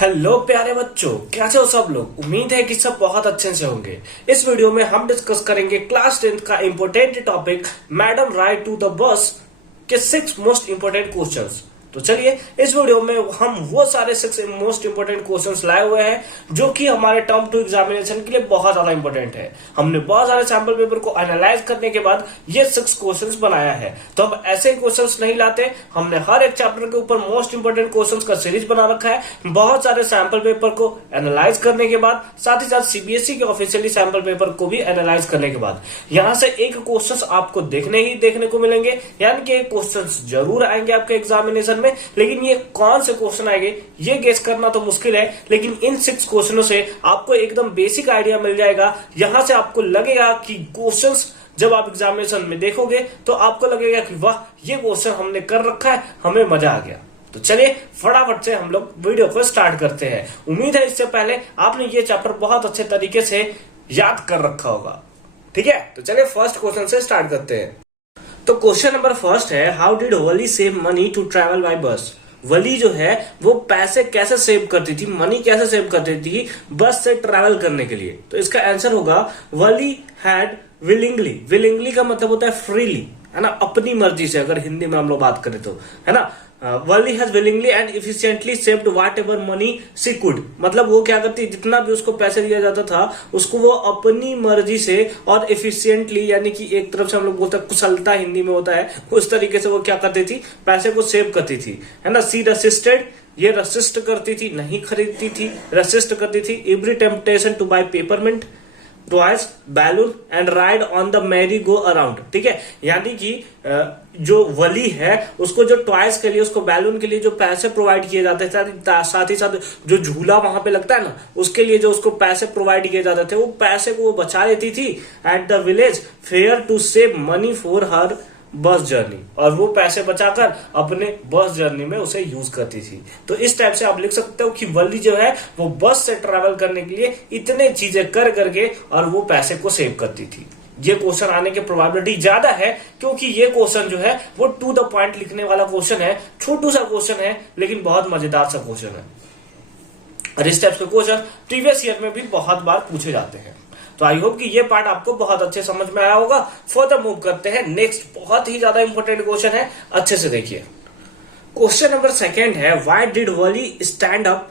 Hello प्यारे बच्चों, कैसे हो सब लोग। उम्मीद है कि सब बहुत अच्छे से होंगे। इस वीडियो में हम डिस्कस करेंगे क्लास 10th का important topic madam ride to the bus के 6 मोस्ट इंपोर्टेंट क्वेश्चंस। तो चलिए इस वीडियो में हम वो सारे 6 मोस्ट इंपोर्टेंट क्वेश्चंस लाए हुए हैं जो कि हमारे टर्म 2 एग्जामिनेशन के लिए बहुत ज्यादा इंपोर्टेंट है। हमने बहुत सारे सैंपल पेपर को एनालाइज करने के बाद ये 6 क्वेश्चंस बनाया है। तो हम ऐसे ही क्वेश्चंस नहीं लाते, हमने हर एक चैप्टर के ऊपर मोस्ट इंपोर्टेंट क्वेश्चंस का सीरीज बना रखा है। बहुत सारे सैंपल पेपर को एनालाइज करने के बाद, साथ ही साथ सीबीएसई के ऑफिशियली सैंपल पेपर को भी एनालाइज करने के बाद यहाँ से एक क्वेश्चन आपको देखने को मिलेंगे, यानी कि क्वेश्चन जरूर आएंगे आपके एग्जामिनेशन में। लेकिन ये कौन से क्वेश्चन आएंगे ये गेस करना तो मुश्किल है, लेकिन इन 6 क्वेश्चनों से आपको एकदम बेसिक आइडिया मिल जाएगा। यहां से आपको लगेगा कि क्वेश्चंस जब आप एग्जामिनेशन में देखोगे तो आपको लगेगा कि वाह, ये क्वेश्चन हमने कर रखा है, हमें मजा आ गया। तो चलिए फटाफट से हम लोग वीडियो को स्टार्ट करते हैं। उम्मीद है इससे पहले आपने ये चैप्टर बहुत अच्छे तरीके से याद कर रखा होगा। ठीक है, तो चलिए फर्स्ट क्वेश्चन से स्टार्ट करते हैं। तो क्वेश्चन नंबर फर्स्ट है, how did Valli save money to travel by bus. Valli जो है वो पैसे कैसे सेव करती थी, मनी कैसे सेव करती थी बस से ट्रैवल करने के लिए। तो इसका आंसर होगा वली हैड विलिंगली। विलिंगली का मतलब होता है फ्रीली, है ना, अपनी मर्जी से, अगर हिंदी में हम लोग बात करें तो, है ना। Valli has willingly and efficiently saved whatever money she could. मतलब वो क्या करती, जितना भी उसको पैसे दिया जाता था उसको वो अपनी मर्जी से और इफिशिएंटली, यानी कि एक तरफ से हम लोग बोलते हैं कुशलता हिंदी में होता है, उस तरीके से वो क्या करती थी, पैसे को सेव करती थी, है ना। सी रसिस्टेड, ये रसिस्ट करती थी, नहीं खरीदती थी, रसिस्ट करती थी। Every temptation to buy peppermint, toys, balloon and ride on the merry go around. ठीक है, यानी कि जो वली है उसको जो टॉयज के लिए, उसको बैलून के लिए जो पैसे प्रोवाइड किए जाते थे, साथ ही साथ जो झूला वहां पे लगता है ना, उसके लिए जो उसको पैसे प्रोवाइड किए जाते थे, वो पैसे को वो बचा लेती थी at the village fair to save money for her bus journey. और वो पैसे बचाकर अपने बस जर्नी में उसे यूज करती थी। तो इस टाइप से आप लिख सकते हो कि वली जो है वो बस से ट्रैवल करने के लिए इतने चीजें कर करके और वो पैसे को सेव करती थी। ये क्वेश्चन आने की प्रोबेबिलिटी ज्यादा है, क्योंकि ये क्वेश्चन जो है वो टू द पॉइंट लिखने वाला क्वेश्चन है। छोटू सा क्वेश्चन है लेकिन बहुत मजेदार सा क्वेश्चन है, और इस टाइप के क्वेश्चन प्रीवियस ईयर में भी बहुत बार पूछे जाते हैं। तो आई होप कि ये पार्ट आपको बहुत अच्छे समझ में आया होगा। फर्दर मूव करते हैं, नेक्स्ट बहुत ही ज्यादा इंपॉर्टेंट क्वेश्चन है, अच्छे से देखिए। क्वेश्चन नंबर सेकंड है, why did Wali stand up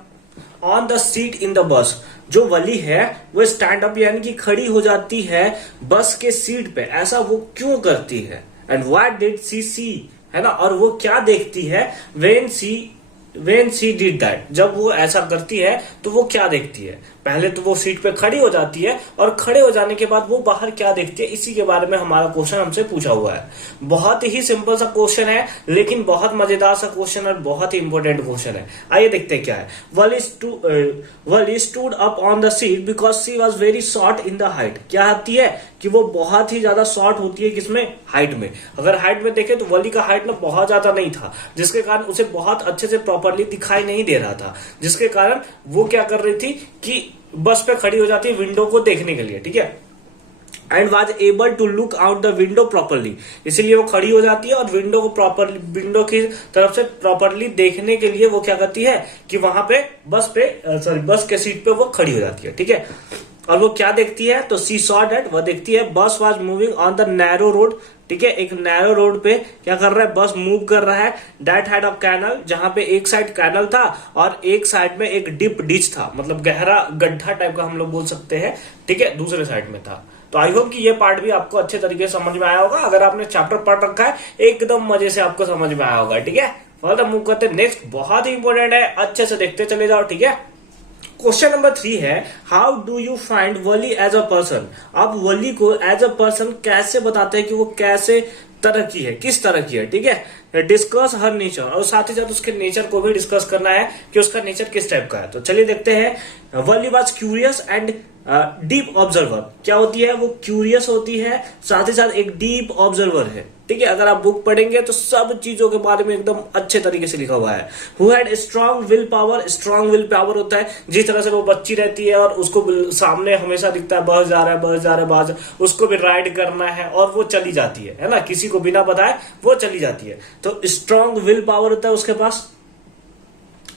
on the seat in the bus. जो वली है वो स्टैंड अप यानी कि खड़ी हो जाती है बस के सीट पे, ऐसा वो क्यों करती है। एंड व्हाट डिड सी सी, है ना, और वो क्या देखती है when she did that, जब वो ऐसा करती है तो वो क्या देखती है। पहले तो वो सीट पे खड़ी हो जाती है और खड़े हो जाने के बाद वो बाहर क्या देखती है, इसी के बारे में हमारा क्वेश्चन हमसे पूछा हुआ है। बहुत ही सिंपल सा क्वेश्चन है लेकिन बहुत मजेदार सा क्वेश्चन और बहुत ही इंपॉर्टेंट क्वेश्चन है। आइए देखते हैं क्या है। Valli stood up on the seat because she was very short in the height. क्या आती है कि वो बहुत ही ज्यादा शॉर्ट होती है, किसमें, हाइट में। अगर हाइट में देखें तो वली का हाइट ना बहुत ज्यादा नहीं था, जिसके कारण उसे बहुत अच्छे से प्रॉपरली दिखाई नहीं दे रहा था, जिसके कारण वो क्या कर रही थी कि बस पे खड़ी हो जाती है विंडो को देखने के लिए। ठीक है, and was able to look out the window properly, इसीलिए वो खड़ी हो जाती है और विंडो को प्रॉपरली, विंडो की तरफ से प्रॉपरली देखने के लिए वो क्या करती है कि वहां पे बस के सीट पे वो खड़ी हो जाती है। ठीक है, और वो क्या देखती है, तो सी सॉ दैट, वो देखती है बस was moving on the narrow road. ठीक है, एक नैरो रोड पे क्या कर रहा है, बस मूव कर रहा है। दैट हैड अ कैनल, जहां पे एक साइड कैनल था और एक साइड में एक डीप डिच था, मतलब गहरा गड्ढा टाइप का हम लोग बोल सकते हैं। ठीक है, दूसरे साइड में था। तो आई होप कि ये पार्ट भी आपको अच्छे तरीके से समझ में आया होगा। अगर आपने चैप्टर पढ़ रखा है एकदम मजे से आपको समझ में आया होगा। ठीक है, फर्दर मूव करते हैं, नेक्स्ट बहुत ही इंपॉर्टेंट है, अच्छे से देखते चले जाओ। ठीक है, क्वेश्चन नंबर 3 है, how do you find Valli as a person. आप वली को एज अ पर्सन कैसे बताते हैं कि वो कैसे तरह की है, किस तरह की है। ठीक है, डिस्कस हर नेचर, और साथ ही साथ उसके नेचर को भी डिस्कस करना है कि उसका नेचर किस टाइप का है। तो चलिए देखते हैं। Valli was curious and deep observer. क्या होती है, वो क्यूरियस होती है, साथ ही साथ एक डीप ऑब्जर्वर है। ठीक है, अगर आप बुक पढ़ेंगे तो सब चीजों के बारे में एकदम अच्छे तरीके से लिखा हुआ है। Who had strong will power. Strong will power होता है जिस तरह से वो बच्ची रहती है और उसको सामने हमेशा दिखता है बस जा रहा है, बस जा रहा है, बस, उसको भी राइड करना है और वो चली जाती है ना, किसी को बिना बताए वो चली जाती है। तो स्ट्रांग विल पावर होता है उसके पास।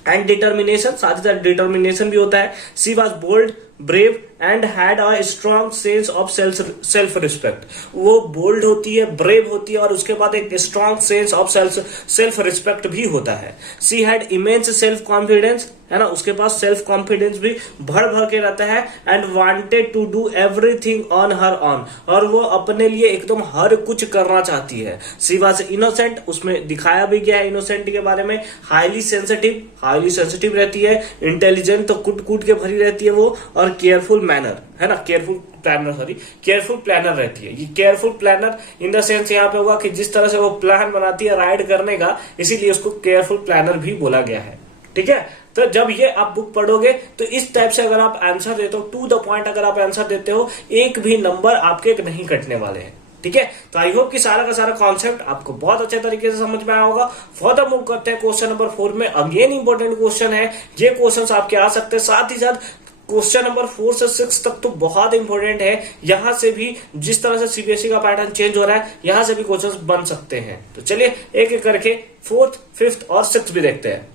एंड डिटर्मिनेशन, साथ ही साथ डिटर्मिनेशन भी होता है। She was bold, brave and had a strong sense of self respect. वो बोल्ड होती है, ब्रेव होती है और उसके बाद एक strong sense of self respect भी होता है। She had immense self confidence, है ना, उसके पास सेल्फ कॉन्फिडेंस भी भर भर के रहता है। And wanted to do everything on her own, और वो अपने लिए एकदम हर कुछ करना चाहती है। शी वॉज इनोसेंट, उसमें दिखाया भी गया है इनोसेंट के बारे में। हाईली सेंसिटिव रहती है। इंटेलिजेंट, तो कूट कूट के भरी रहती है वो। और केयरफुल मैनर, है ना, केयरफुल प्लानर रहती है। ये careful planner in the sense यहाँ पे होगा कि जिस तरह से वो प्लान बनाती है राइड करने का, इसीलिए उसको केयरफुल प्लानर भी बोला गया है। ठीक है, तो जब ये आप बुक पढ़ोगे तो इस टाइप से अगर आप आंसर देते हो, टू द पॉइंट अगर आप आंसर देते हो, एक भी नंबर आपके नहीं कटने वाले हैं। ठीक है, तो आई होप कि सारा का सारा कॉन्सेप्ट आपको बहुत अच्छे तरीके से समझ में आया होगा। फर्दर मूव करते हैं क्वेश्चन नंबर 4 में। अगेन इंपॉर्टेंट क्वेश्चन है, ये क्वेश्चन आपके आ सकते हैं। साथ ही साथ क्वेश्चन नंबर 4 से 6 तक तो बहुत इंपॉर्टेंट है। यहां से भी जिस तरह से सीबीएसई का पैटर्न चेंज हो रहा है, यहां से भी क्वेश्चंस बन सकते हैं। तो चलिए एक एक करके 4th, 5th और 6th भी देखते हैं।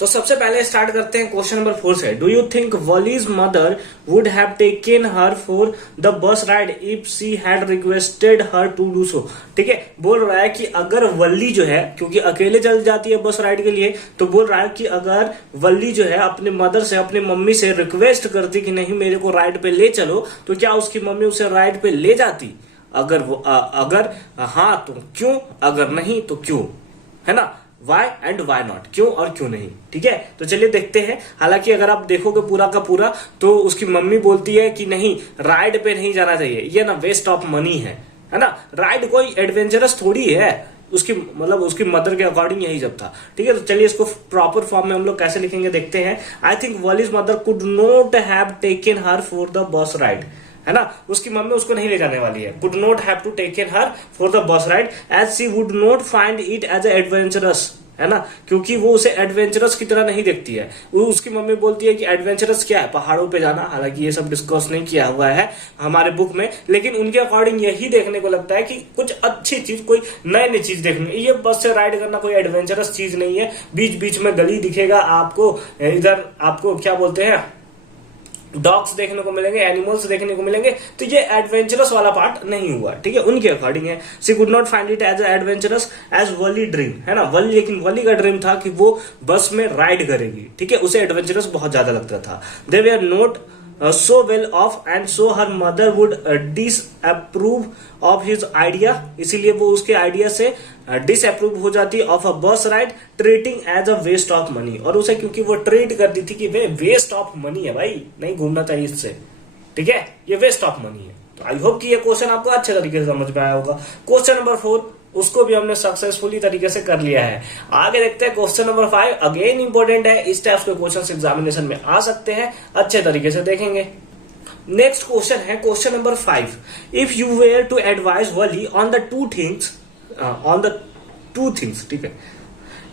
तो सबसे पहले स्टार्ट करते हैं क्वेश्चन नंबर 4 से। Do you think Valli's mother would have taken her for the bus ride if she had requested her to do so? ठीक है, बोल रहा है कि अगर वल्ली जो है, क्योंकि अकेले चल जाती है बस राइड के लिए, तो बोल रहा है कि अगर वल्ली जो है अपने मदर से, अपनी मम्मी से रिक्वेस्ट करती कि नहीं मेरे को राइड पे ले चलो, तो क्या उसकी मम्मी उसे राइड पे ले जाती? अगर हाँ तो क्यों, अगर नहीं तो क्यों, है ना। वाई एंड वाई नॉट, क्यों और क्यों नहीं। ठीक है, तो चलिए देखते हैं। हालांकि अगर आप देखोगे पूरा का पूरा, तो उसकी मम्मी बोलती है कि नहीं राइड पे नहीं जाना चाहिए, ये ना वेस्ट ऑफ मनी है ना। राइड कोई एडवेंचरस थोड़ी है, उसकी मतलब उसकी मदर के अकॉर्डिंग यही जब था। ठीक है, तो चलिए इसको प्रॉपर फॉर्म में हम लोग कैसे लिखेंगे देखते हैं। I think Valli's mother could not have taken her for the bus ride, है ना, उसकी मम्मी उसको नहीं ले जाने वाली है। Could not have to taken her for the bus ride as she would not find it as adventurous, है ना, क्योंकि वो उसे एडवेंचरस की तरह नहीं देखती है। वो उसकी मम्मी बोलती है कि एडवेंचरस क्या है, पहाड़ों पे जाना। हालांकि ये सब डिस्कस नहीं किया हुआ है हमारे बुक में, लेकिन उनके अकॉर्डिंग यही देखने को लगता है कि कुछ अच्छी चीज, कोई नई नई चीज देखने। ये बस से राइड करना कोई एडवेंचरस चीज नहीं है। बीच बीच में गली दिखेगा आपको, इधर आपको क्या बोलते हैं, डॉग्स देखने को मिलेंगे, एनिमल्स देखने को मिलेंगे, तो ये एडवेंचरस वाला पार्ट नहीं हुआ। ठीक है, उनके अकॉर्डिंग है। She could not find it as adventurous as Valli dream, है ना, वली, लेकिन वली का ड्रीम था कि वो बस में राइड करेगी। ठीक है, उसे एडवेंचरस बहुत ज्यादा लगता था। They were are not so well off and so her mother would disapprove of his idea, इसीलिए वो उसके आइडिया से डिसअप्रूव हो जाती of a bus ride, treating as a waste of money, और उसे क्योंकि वो ट्रीट करती थी कि वे वेस्ट ऑफ मनी है, भाई नहीं घूमना चाहिए इससे। ठीक है, ये वेस्ट ऑफ मनी है। तो आई होप कि ये क्वेश्चन आपको अच्छे तरीके से समझ में आया होगा। क्वेश्चन नंबर 4 उसको भी हमने सक्सेसफुली तरीके से कर लिया है। आगे देखते हैं क्वेश्चन नंबर 5। अगेन इंपॉर्टेंट है, इस टाइप के क्वेश्चन एग्जामिनेशन में आ सकते हैं, अच्छे तरीके से देखेंगे। नेक्स्ट क्वेश्चन है question number 5। If you were to advise Valli on the two things, ठीक है,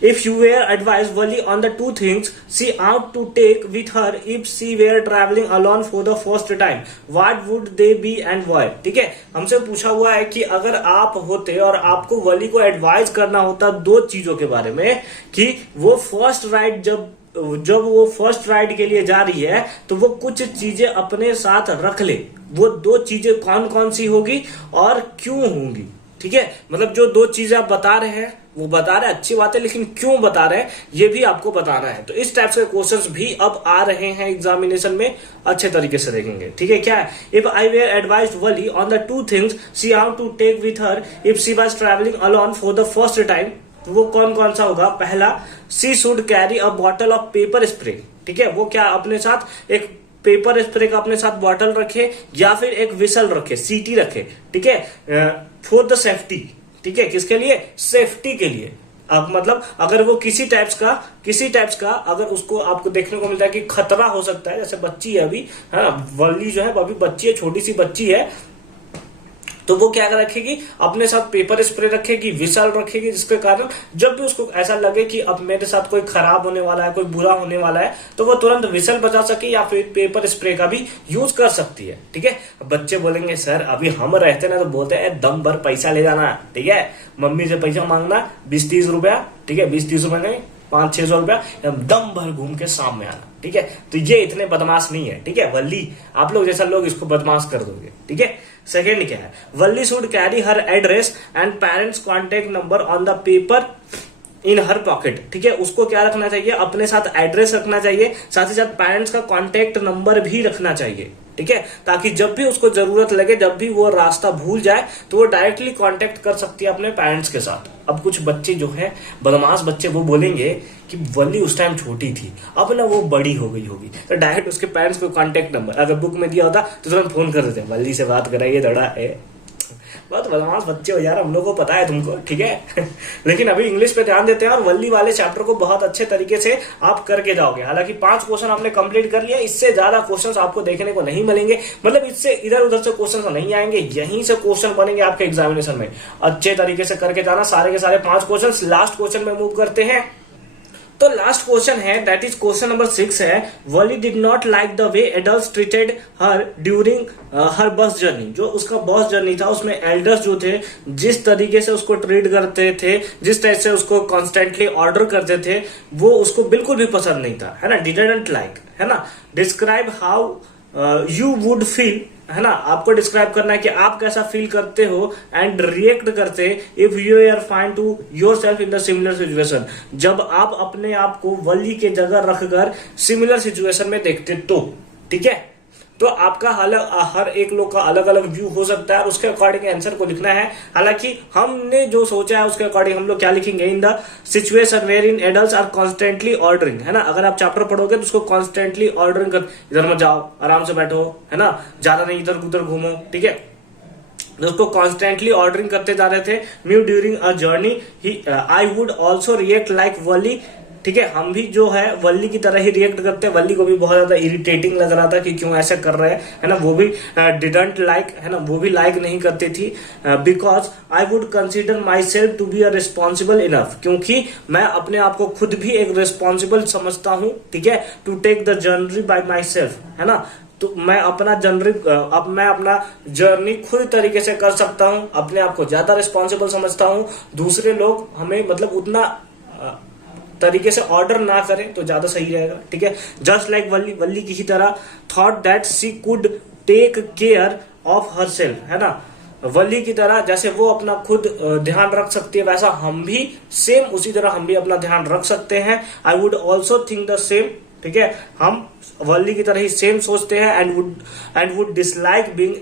if you were advised Wali on the two things she ought to take with her if she were traveling alone for the first time, what would they be and why? ठीक है, हमसे पूछा हुआ है कि अगर आप होते और आपको वली को एडवाइज करना होता दो चीजों के बारे में, कि वो फर्स्ट राइड जब वो फर्स्ट राइड के लिए जा रही है तो वो कुछ चीजें अपने साथ रख ले। वो दो चीजें कौन कौन सी होगी और क्यों होंगी? ठीक है, मतलब जो दो चीजें आप बता रहे हैं वो बता रहे हैं, अच्छी बात है, लेकिन क्यों बता रहे हैं ये भी आपको बताना है। तो इस टाइप के क्वेश्चंस भी अब आ रहे हैं एग्जामिनेशन में, अच्छे तरीके से देखेंगे। ठीक है, क्या है, if I were advised Valli on the two things she how to take with her if she was travelling alone for the first time, तो वो कौन कौन सा होगा? पहला, she should carry a bottle of pepper spray. ठीक है, वो क्या अपने साथ एक पेपर स्प्रे का अपने साथ बॉटल रखे, या फिर एक विसल रखे, सीटी रखे। ठीक है, फॉर द सेफ्टी। ठीक है, किसके लिए? सेफ्टी के लिए। अब मतलब अगर वो किसी टाइप्स का अगर उसको आपको देखने को मिलता है कि खतरा हो सकता है, जैसे बच्ची है अभी, है वल्ली जो है अभी बच्ची है, छोटी सी बच्ची है, तो वो क्या रखेगी? अपने साथ पेपर स्प्रे रखेगी, विसल रखेगी, जिसके कारण जब भी उसको ऐसा लगे कि अब मेरे साथ कोई खराब होने वाला है, कोई बुरा होने वाला है, तो वो तुरंत विसल बजा सके या फिर पेपर स्प्रे का भी यूज कर सकती है। ठीक है, बच्चे बोलेंगे सर अभी हम रहते ना तो बोलते हैं दम भर पैसा ले जाना, ठीक है, मम्मी से पैसा मांगना 20-30 रुपया, ठीक है, 20-30 रुपया नहीं 500-600 रुपया दम भर घूम के शाम में आना, ठीक है। तो ये इतने बदमाश नहीं है, ठीक है। वल्ली आप लोग जैसा लोग इसको बदमाश कर दोगे, ठीक है। सेकेंड क्या है, Valli should carry her address and parents contact number on the paper in her pocket, ठीक है। उसको क्या रखना चाहिए, अपने साथ एड्रेस रखना चाहिए, साथ ही साथ पेरेंट्स का कॉन्टेक्ट नंबर भी रखना चाहिए, ठीक है। ताकि जब भी उसको जरूरत लगे, जब भी वो रास्ता भूल जाए तो वो डायरेक्टली कांटेक्ट कर सकती है अपने पेरेंट्स के साथ। अब कुछ बच्चे जो है बदमाश बच्चे, वो बोलेंगे कि वल्ली उस टाइम छोटी थी, अब ना वो बड़ी हो गई होगी, तो डायरेक्ट उसके पेरेंट्स को कांटेक्ट नंबर अगर बुक में दिया होता तो तुरंत फोन कर देते, वल्ली से बात कराइए थोड़ा है। बहुत बदमाश बच्चे हो यार, हम लोग को पता है तुमको, ठीक है। लेकिन अभी इंग्लिश पे ध्यान देते हैं और वल्ली वाले चैप्टर को बहुत अच्छे तरीके से आप करके जाओगे। हालांकि 5 क्वेश्चन आपने कंप्लीट कर लिया, इससे ज्यादा क्वेश्चंस आपको देखने को नहीं मिलेंगे, मतलब इससे इधर उधर से क्वेश्चन नहीं आएंगे, यहीं से क्वेश्चन बनेंगे आपके एग्जामिनेशन में। अच्छे तरीके से करके जाना, सारे के सारे 5 क्वेश्चन। लास्ट क्वेश्चन में मूव करते हैं। तो लास्ट क्वेश्चन है, दैट इज क्वेश्चन नंबर 6 है, Valli did not like the way adults treated her during her bus journey. जो उसका बस जर्नी था उसमें एल्डर्स जो थे जिस तरीके से उसको ट्रीट करते थे, जिस तरह से उसको कॉन्स्टेंटली ऑर्डर करते थे, वो उसको बिल्कुल भी पसंद नहीं था, है ना। डिडंट लाइक, है ना। Describe how you would feel, है ना। आपको डिस्क्राइब करना है कि आप कैसा फील करते हो एंड रिएक्ट करते if you are find to yourself in the similar situation. जब आप अपने आप को वल्ली के जगह रखकर सिमिलर सिचुएशन में देखते तो, ठीक है। तो आपका हर एक लोग का अलग अलग व्यू हो सकता है, उसके अकॉर्डिंग आंसर को लिखना है। हालांकि हमने जो सोचा है उसके अकॉर्डिंग हम लोग क्या लिखेंगे, in the situation wherein adults are constantly ordering, है ना। अगर आप चैप्टर पढ़ोगे तो उसको कॉन्स्टेंटली ऑर्डरिंग कर, इधर मत जाओ, आराम से बैठो, है ना, ज्यादा नहीं इधर उधर घूमो, ठीक है। दोस्तों कॉन्स्टेंटली ऑर्डरिंग करते जा रहे थे। म्यू during a journey I would also react like Valli, ठीक है। हम भी जो है वल्ली की तरह ही रिएक्ट करते हैं। वल्ली को भी बहुत ज्यादा इरिटेटिंग लग रहा था कि क्यों ऐसा कर रहे हैं, है ना। वो भी डिडंट लाइक, है ना, वो भी लाइक नहीं करती थी। Because I would consider myself to be a responsible enough, क्योंकि मैं अपने आप को खुद भी एक रिस्पॉन्सिबल समझता हूं, ठीक है, to take the journey by myself, है ना। तो मैं अपना मैं अपना जर्नी खुद तरीके से कर सकता हूं, अपने आप को ज्यादा रिस्पॉन्सिबल समझता हूं। दूसरे लोग हमें मतलब उतना तरीके से ऑर्डर ना करें तो ज्यादा सही रहेगा, ठीक है। जस्ट लाइक वल्ली की ही तरह thought that she could take care of herself, है ना। वल्ली की तरह जैसे वो अपना खुद ध्यान रख सकती है, वैसा हम भी सेम उसी तरह हम भी अपना ध्यान रख सकते हैं। आई would also think the same, ठीक है। हम वल्ली की तरह ही सेम सोचते हैं and would dislike being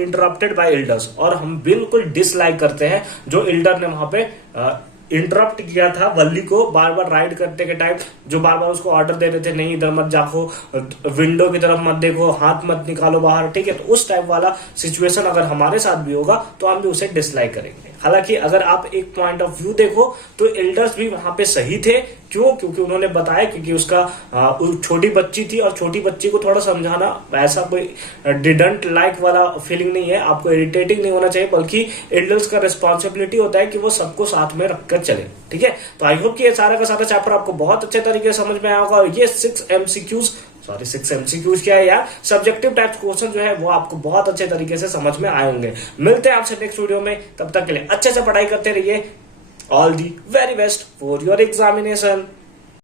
interrupted by elders, और हम बिल्कुल डिसलाइक करते हैं जो एल्डर ने वहां पे इंटरप्ट किया था वल्ली को बार बार राइड करते के टाइम, जो बार बार उसको ऑर्डर दे रहे थे, नहीं इधर मत जाओ, विंडो की तरफ मत देखो, हाथ मत निकालो बाहर, ठीक है। तो उस टाइप वाला सिचुएशन अगर हमारे साथ भी होगा तो हम भी उसे डिसलाइक करेंगे। हालांकि अगर आप एक पॉइंट ऑफ व्यू देखो तो एल्डर्स भी वहां पे सही थे। क्यों? क्योंकि उन्होंने बताया क्योंकि उसका छोटी बच्ची थी और छोटी बच्ची को थोड़ा समझाना, ऐसा कोई डिडंट लाइक वाला फीलिंग नहीं है, आपको इरिटेटिंग नहीं होना चाहिए, बल्कि एल्डर्स का रिस्पॉन्सिबिलिटी होता है कि वो सबको साथ में रखकर चले, ठीक है। तो आई होप कि ये सारा का सारा चैप्टर आपको बहुत अच्छे तरीके से समझ में आया होगा। और ये 6 MCQs क्या है यार, सब्जेक्टिव टाइप क्वेश्चन जो है वो आपको बहुत अच्छे तरीके से समझ में आए होंगे। मिलते हैं आपसे नेक्स्ट वीडियो में, तब तक के लिए अच्छे से पढ़ाई करते रहिए। All the very best for your examination.